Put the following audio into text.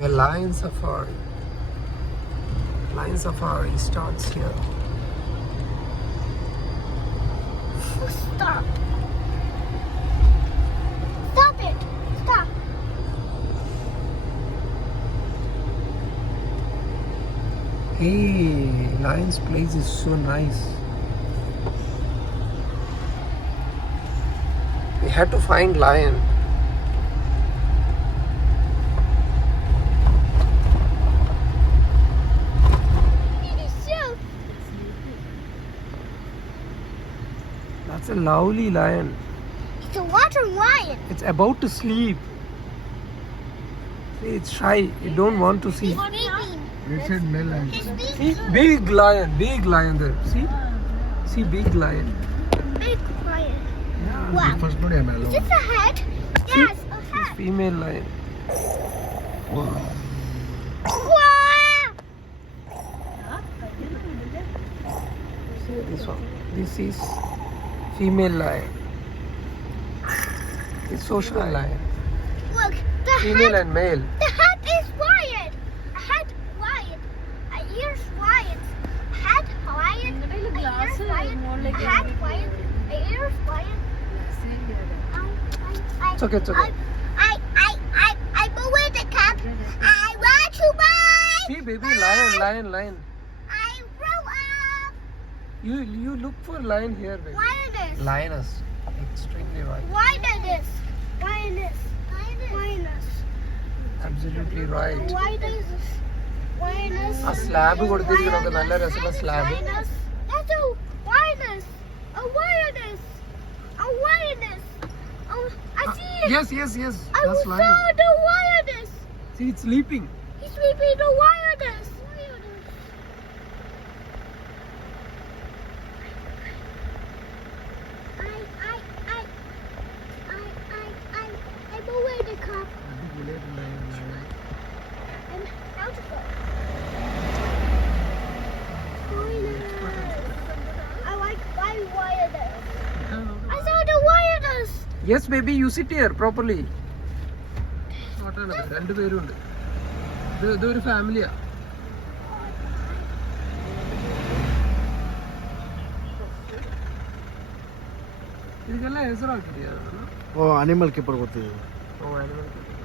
A lion safari. Lion safari starts here. Stop. Stop it. Stop. Hey, lion's place is so nice. We had to find lion. It is so. That's a lovely lion. It's a water lion. It's about to sleep. See, it's shy. It don't want to see. He's sleeping. They said male and He's See, sleeping. big lion there. See, big lion. Big lion. Wow. first body male. Is this a head? Yes, a It's head. female lion. Wow. See this one. This is female lion. It's social lion. Look, the Female head. and male. The head is lion. A head lion. A ear's lion. A head lion. A ear's lion. A head lion. A ear's lion. It's okay, it's okay. I believe the cup. I want to buy. See, baby, lion. I grow up. You look for lion here, baby. Lioness. Lioness. Extremely right. Lioness. Lioness. Lioness. Absolutely right. Lioness. Lioness. ആ slab കൊടുത്തിരിക്കണൊക്കെ നല്ല രസമുള്ള slab. Lioness. That's a lioness. A lioness. A lioness. Oh, I see it. Yes. I That's saw lion. the lioness. See, it's sleeping. He's sleeping the lioness. I believe the cup. And out to go. I like my lioness. I saw the lioness. Yes, baby, you sit here properly. രണ്ടുപേരും ഉണ്ട്. ഇതൊരു ഫാമിലിയാ. ಇದಕ್ಕೆಲ್ಲ ಹೆಸರು ಹಾಕಿದೆಯಾ? ಓ animal keeper ಗೊತ್ತಿದೆ. ಓ, animal keeper.